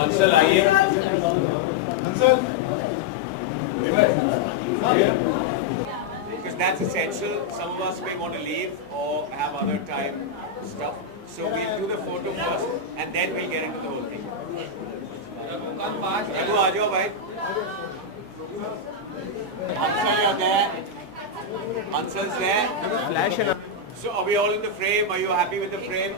Hansal, आइए। Because that's essential. Some of us may want to leave or have other time stuff. So we'll do the photo first and then we'll get into the whole thing. Raghu, आ जाओ भाई. Hansal, you're there. Hansal's there. Flash and So are we all in the frame? Are you happy with the frame?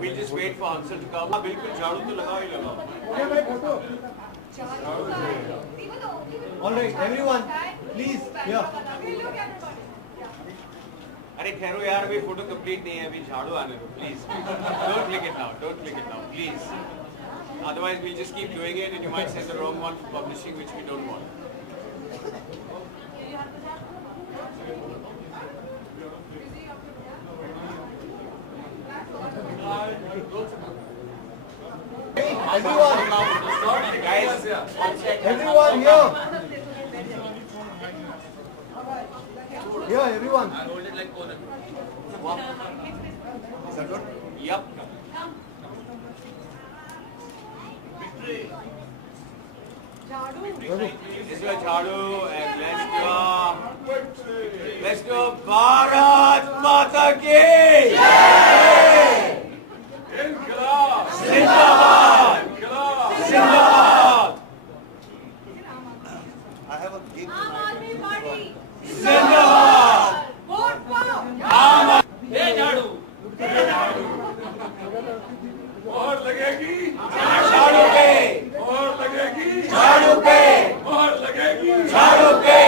We'll just wait for Hansal to come. बिल्कुल झाड़ू तो लगाओ ही लगाओ. all right, everyone, please, here. अरे ठहरो यार, अभी photo complete नहीं है, अभी झाड़ू आने दो please. Don't click it now, please. Otherwise we'll just keep doing it and you might send the wrong one for publishing, which we don't want. Everyone, Guys, everyone here. Here, everyone. Is that good? Yep. This is झाड़ू and let's do Bharat माता की जिंदाबाद. I have a gift. आम आदमी party जिंदाबाद. Vote पाओ. और लगेगी झाड़ू पे, और लगेगी झाड़ू पे, और लगेगी झाड़ू पे.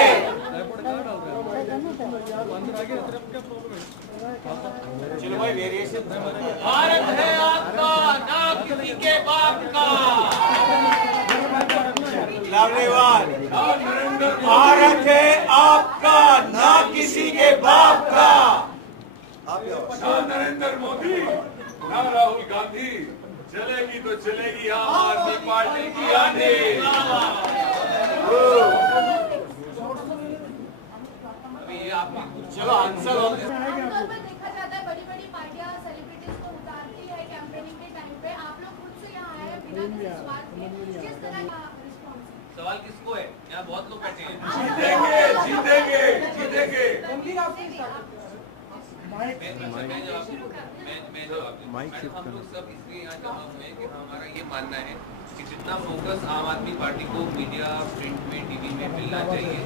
चलो भाई, वेरिएशन. भारत है आपका, ना किसी के बाप का. Lovely one. भारत है आपका, ना किसी के बाप का. ना नरेंद्र मोदी ना राहुल गांधी, चलेगी तो चलेगी आम आदमी पार्टी की आंधी. चलो आंसर. आमतौर पर देखा जाता है बड़ी बड़ी पार्टियां सेलिब्रिटीज को उतारती है कैंपेनिंग के टाइम पे. आप लोग खुद से यहाँ आए हैं बिना किसी स्वार्थ के. किस तरह का रिस्पॉन्स है? सवाल किसको है? यहाँ बहुत लोग बैठे हैं. जीतेंगे. मैं जवाब दूं. हम लोग सब इसलिए यहाँ जमा हुए हैं कि हमारा ये मानना है कि जितना फोकस आम आदमी पार्टी को मीडिया, प्रिंट में, टीवी में मिलना चाहिए,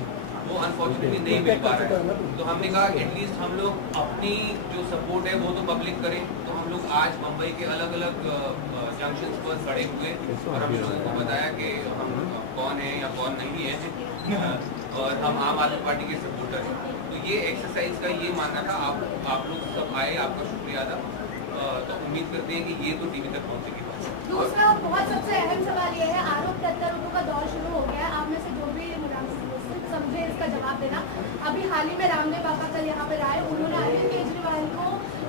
वो अनफॉर्चुनेटली नहीं मिल पा रहा है. तो हमने कहा एटलीस्ट हम लोग अपनी जो सपोर्ट है वो तो पब्लिक करें. तो हम लोग आज मुंबई के अलग अलग जंक्शन पर खड़े हुए और हम लोगों को बताया कि हम कौन है या कौन नहीं है और हम आम आदमी पार्टी के सपोर्टर हैं. तो ये एक्सरसाइज का ये मानना था. आप लोग सब आए, आपका शुक्रिया अदा. तो उम्मीद करते हैं कि ये तो टीवी तक पहुँचेगी. दूसरा बहुत सबसे अहम सवाल ये है, आरोप प्रत्यारोपों का दौर शुरू हो गया है. आप में से जो भी समझे इसका जवाब देना. अभी हाल ही में रामदेव बाबा कल यहाँ पर आए. उन्होंने अरविंद केजरीवाल को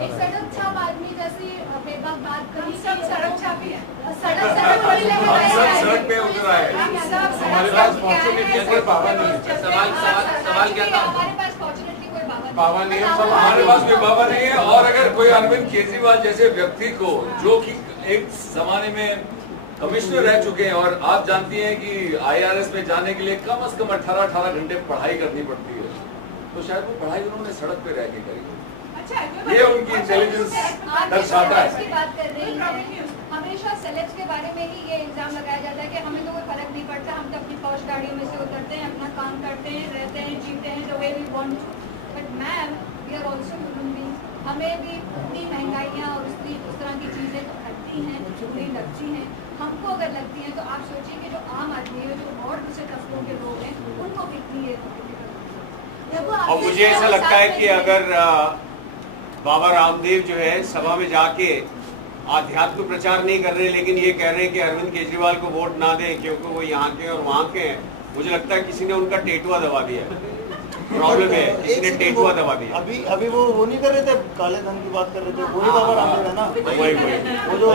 एक सड़क छाप आदमी जैसी बेबाक बात कही. सड़क छापी है, सड़क पे उतर आए. हमारे पास फॉर्चुनेटली कोई पावर नहीं है. सवाल क्या था? हमारे पास फॉर्चुनेटली कोई पावर नहीं है. हमारे पास कोई पावर नहीं है. और अगर कोई अरविंद केजरीवाल जैसे व्यक्ति को, जो कि एक जमाने में कमिश्नर रह चुके हैं और आप जानती हैं कि IRS में जाने के लिए कम से कम 18 घंटे पढ़ाई करनी पड़ती है, तो शायद वो पढ़ाई उन्होंने सड़क पे रह के करी. ये उनकी इंटेलिजेंस दर्शाता है. हमेशा सेलेब्स के बारे में ही ये इल्जाम लगाया जाता है कि हमें तो कोई फर्क नहीं पड़ता, हम तो अपनी पॉश गाड़ियों में से उतरते हैं, अपना काम करते हैं, रहते हैं, जीते हैं the way we want. But ma'am, we are also human beings. हमें भी इतनी महंगाइयाँ और उस तरह की चीज़ें तो लगती हैं, बुरी लगती हैं. हमको अगर लगती हैं तो आप सोचिए कि जो आम आदमी है, जो और दूसरे तबकों के लोग हैं, उनको कितनी है. और मुझे ऐसा लगता है कि अगर बाबा रामदेव जो है सभा में जाके आध्यात्म प्रचार नहीं कर रहे, लेकिन ये कह रहे हैं कि अरविंद केजरीवाल को वोट ना दें क्योंकि वो यहाँ के और वहाँ के हैं, मुझे लगता है किसी ने उनका टेटुआ दबा दिया है. प्रॉब्लम है, इसने टेटुआ दबा दिया। अभी वो नहीं कर रहे थे, काले धन की बात कर रहे थे, वही बाबा रामदेव है ना, वही वो जो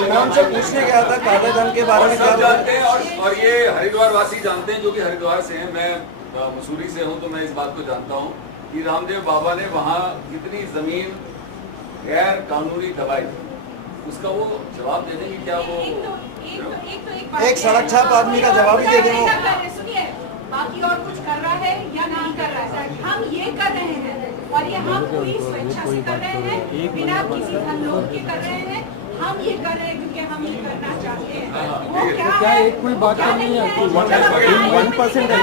मैं उनसे पूछने गया था काले धन के बारे में क्या सब जानते हैं और ये हरिद्वार वासी जानते हैं जो कि हरिद्वार से हैं। मैं मसूरी से हूं तो मैं इस बात को जानता हूं कि रामदेव बाबा ने वहां कितनी जमीन गैर कानूनी दबाई, उसका वो जवाब दे देंगे क्या? वो एक सड़क छाप आदमी का जवाब ही दे दें वो। सुनिए, बाकी और कुछ कर रहा है या नहीं कर रहा है, हम ये कर रहे हैं और ये हम पूरी स्वेच्छा से कर रहे हैं, बिना किसी अनुरोध के कर रहे हैं। हम ये कर रहे हैं क्योंकि हम ये करना चाहते हैं। वो क्या है, कोई बात नहीं है, 1% है,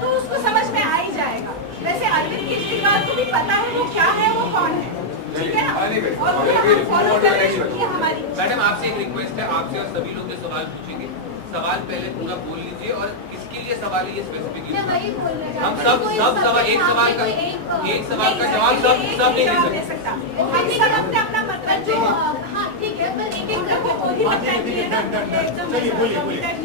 तो उसको समझ में आ ही जाएगा। वैसे अरविंद केजरीवाल को भी पता है वो क्या है, वो कौन है, ठीक है ना? और वो हम फॉलो कर रहे हैं क्योंकि हमारी। मैडम आपसे एक रिक्वेस्ट है, आपसे और सभी लोग के सवाल पूछेंगे, सवाल पहले पूरा बोल लीजिए और किसके लिए सवाल है ये स्पेसिफिकली हम सब सवाल एक सवाल का जवाब सब नहीं दे सकते। हम सब अपने अपना मतलब जो हाँ ठीक है, पर एक एक लोगों को भी पता है कि ना एकदम नहीं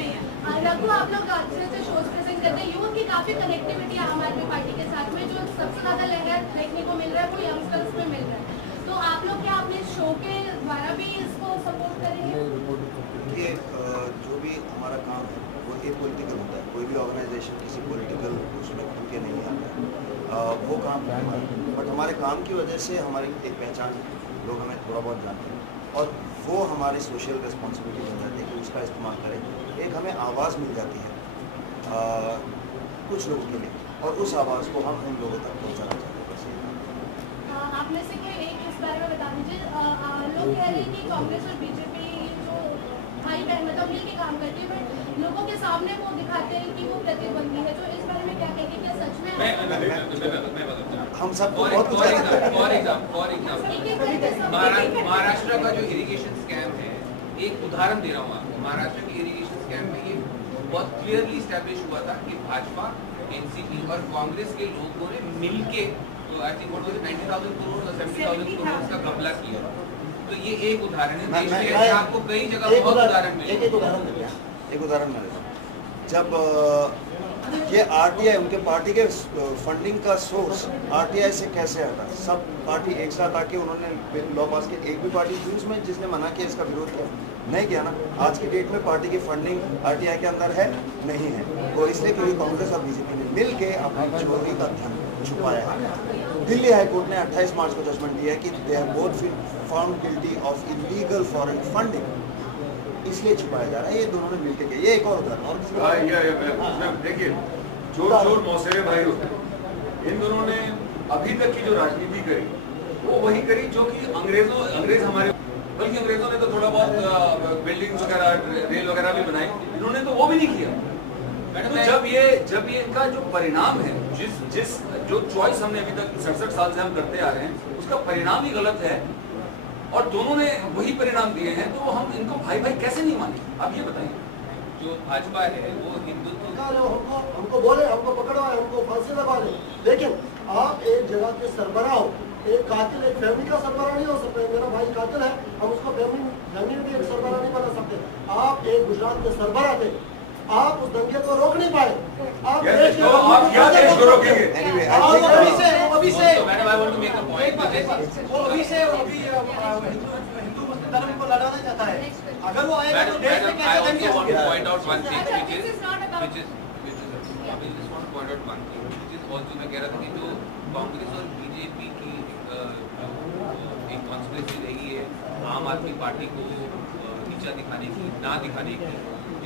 है। रघु, आप लोग अच्छे से शोज प्रेजेंट करते हैं, युवा की काफी कनेक्टिविटी है आम आदमी पार्टी के साथ में, जो सबसे ज्यादा लहर देखने को मिल रहा है वो यंगस्टर्स में मिल रहा है। तो आप लोग क्या अपने शो के द्वारा भी इसको सपोर्ट करेंगे? ये जो भी हमारा काम है वो ए पॉलिटिकल होता है, कोई भी ऑर्गेनाइजेशन किसी पॉलिटिकल उसमें खुल के नहीं आता है, वो काम है हमारा। बट हमारे काम की वजह से हमारी एक पहचान है, लोग हमें थोड़ा बहुत जानते हैं और वो हमारी सोशल रिस्पॉन्सिबिलिटी बन जाती है कि उसका इस्तेमाल करें। एक हमें आवाज़ मिल जाती है कुछ लोगों के लिए और उस आवाज़ को हम उन लोगों तक पहुँचाना चाहते हैं। बस ये आप में से कोई एक इस बारे में बता दीजिए। लोग कह रहे हैं कि कांग्रेस और बीजेपी जो भाई बहन मतलब मिलकर काम करती है, बट लोगों के सामने वो दिखाते हैं कि वो प्रतिद्वंदी है, तो इस बारे में क्या कहेंगे? क्या सच में हम सबको बहुत कुछ महाराष्ट्र का जो इरिगेशन स्कैम है, एक उदाहरण दे रहा हूँ आपको। महाराष्ट्र के इरिगेशन स्कैम में ये बहुत क्लियरली स्टैब्लिश हुआ था कि भाजपा, एनसीपी और कांग्रेस के लोगों ने मिलके तो आई थिंक 90,000 करोड़ और 70,000 करोड़ का घपला किया। तो ये एक उदाहरण है, देश के ऐसे आपको कई जगह बहुत उदाहरण मिले। एक उदाहरण मैं देता हूँ। जब ये आरटीआई उनके पार्टी के फंडिंग का सोर्स आरटीआई से कैसे हटा, सब पार्टी एक साथ आके उन्होंने लॉ पास किया। एक भी पार्टी थी उसमें जिसने मना किया, इसका विरोध किया? नहीं किया ना। आज की डेट में पार्टी की फंडिंग आरटीआई के अंदर है नहीं है, वो इसलिए क्योंकि कांग्रेस और बीजेपी ने मिल के अपनी चोरी का धन छुपाया है। दिल्ली हाई कोर्ट ने 28 मार्च को जजमेंट दिया कि they have both been found guilty of illegal foreign funding, इसलिए छुपाया जा रहा है। ये दोनों ने मिलकर किया। ये एक और उदाहरण और देखिए, चोर मौसेरे भाई होते हैं। इन दोनों ने अभी तक की जो राजनीति करी वो वही करी जो कि अंग्रेज हमारे, बल्कि अंग्रेजों ने तो थोड़ा बहुत बिल्डिंग वगैरह, रेल वगैरह भी बनाई, इन्होंने तो वो भी नहीं किया। तो जब ये इनका जो परिणाम है, जो चॉइस हमने अभी तक 67 साल से हम करते आ रहे हैं, उसका परिणाम ही गलत है और दोनों ने वही परिणाम दिए हैं, तो हम इनको भाई भाई कैसे नहीं माने? आप ये बताइए। जो भाजपा है वो हिंदुत्व हमको बोले, हमको पकड़वाए, हमको फांसी लगा दे, लेकिन आप एक जगह के सरबराह हो, एक कातिल एक फैमिली का सरबराह नहीं हो सकते। मेरा भाई कातिल है, हम उसको फैमिली भी एक सरबराह नहीं बना सकते। आप एक गुजरात के सरबराह थे, आप उस दंगे को रोक नहीं पाए। आप क्या देश को रोकेंगे? धर्म को लड़ाना चाहता है, अगर वो आएगा तो देश में कैसे देंगे? point out one thing which is also मैं कह रहा था कि जो कांग्रेस और बीजेपी की एक कॉन्स्पिरेसी रही है आम आदमी पार्टी को नीचा दिखाने की, ना दिखाने की।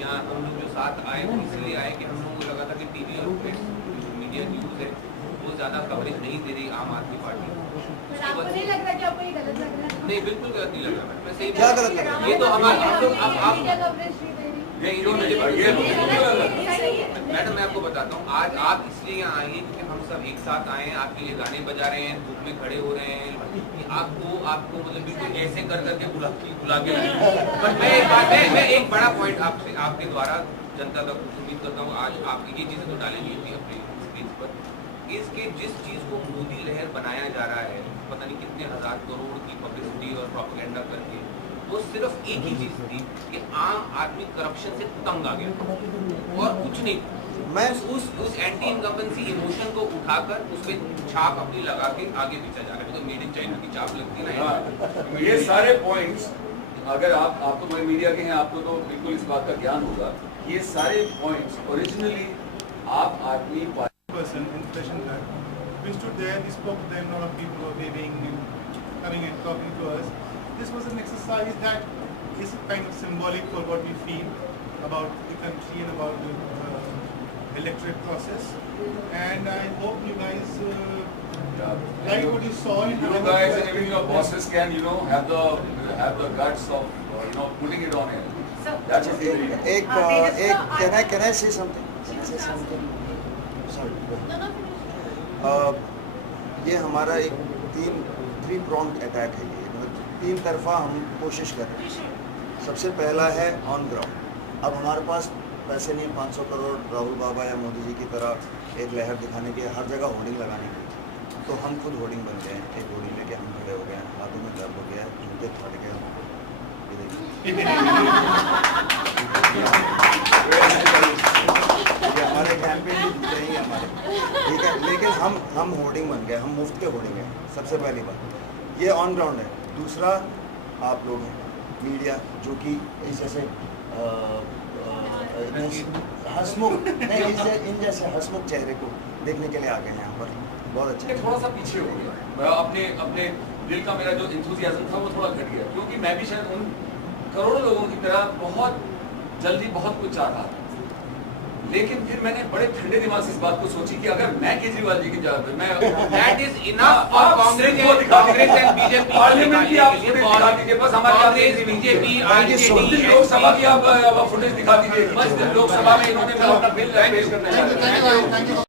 यहाँ हम लोग जो साथ आए वो इसलिए आए कि हम लोगों को लगा था कि टीवी और प्रेस मीडिया न्यूज़ है वो ज़्यादा कवरेज नहीं दे रही आम आदमी पार्टी। आपको नहीं लग रहा कि आपको ये गलत लग रहा है? नहीं, बिल्कुल गलत नहीं लग रहा। मैं सही क्या गलत लग रहा है? ये तो हमारे मैडम मैं आपको बताता हूँ, आज आप इसलिए यहाँ आए क्योंकि हम सब एक साथ आए हैं, आपके लिए गाने बजा रहे हैं, धूप में खड़े हो रहे हैं, आपको मतलब बिल्कुल ऐसे कर करके बुला के लाए। बट मैं एक बड़ा पॉइंट आपके द्वारा जनता तक उम्मीद करता हूँ, आज आप ये चीज़ें तो डालेंगी थी अपनी स्क्रीन पर, इसके जिस चीज़ को मोदी लहर बनाया जा रहा है, पता नहीं कितने 1000 करोड़ की पब्लिसिटी और प्रोपेगेंडा करके, वो सिर्फ एक ही चीज थी कि आम आदमी करप्शन से तंग आ गया और कुछ नहीं। मैं उस एंटी इनकम्बेंसी इमोशन को उठाकर उस पे छाप अपनी लगा के आगे पीछा जा रहा है। तो मेड इन चाइना की छाप लगती है ना। ये सारे पॉइंट्स अगर आप तो मीडिया के हैं, आपको तो बिल्कुल इस बात का ज्ञान होगा। ये सारे पॉइंट्स ओरिजिनली आप आदमी person in flesh and blood. We stood there, we spoke to them, a lot of people were waving and coming and talking to us. This was an exercise that is kind of symbolic for what we feel about the country and about the electorate process. And I hope you guys like what you saw. You guys and even your bosses can, have the guts of, putting it on air. That's what we need. Can I say something? Can I say something? Sorry. ये हमारा एक three prong attack है। ये मतलब 3 तरफा हम कोशिश कर रहे हैं। सबसे पहला है ऑन ग्राउंड। अब हमारे पास पैसे नहीं 500 करोड़ राहुल बाबा या मोदी जी की तरह एक लहर दिखाने की, हर जगह होर्डिंग लगाने की। तो हम खुद होर्डिंग बन गए हैं। एक होर्डिंग लेके हम खड़े हो गए हैं, हाथों में दर्द हो गया है, जूते फट गए। हमारे कैंपेन भी जीते ही हमारे, ठीक है, लेकिन हम होर्डिंग बन गए, हम मुफ्त के होर्डिंग हैं। सबसे पहली बात ये ऑन ग्राउंड है। दूसरा आप लोग हैं मीडिया, जो कि इस जैसे हंसमुख नहीं, इन जैसे हंसमुख चेहरे को देखने के लिए आ गए हैं यहाँ पर। बहुत अच्छा। थोड़ा सा पीछे हो गया, अपने दिल का मेरा जो इंथुजियाज्म था वो थोड़ा घट गया, क्योंकि मैं भी शायद उन करोड़ों लोगों की तरह बहुत जल्दी बहुत कुछ चाहता था। लेकिन फिर मैंने बड़े ठंडे दिमाग से इस बात को सोची कि अगर मैं केजरीवाल जी की जगह पे मैं that is enough for Congress and BJP parliament की आप फुटेज दिखा दीजिए, बस हमारे कांग्रेस बीजेपी आरजेडी लोकसभा की आप फुटेज दिखा दीजिए, बस लोकसभा में इन्होंने अपना बिल पेश करना है।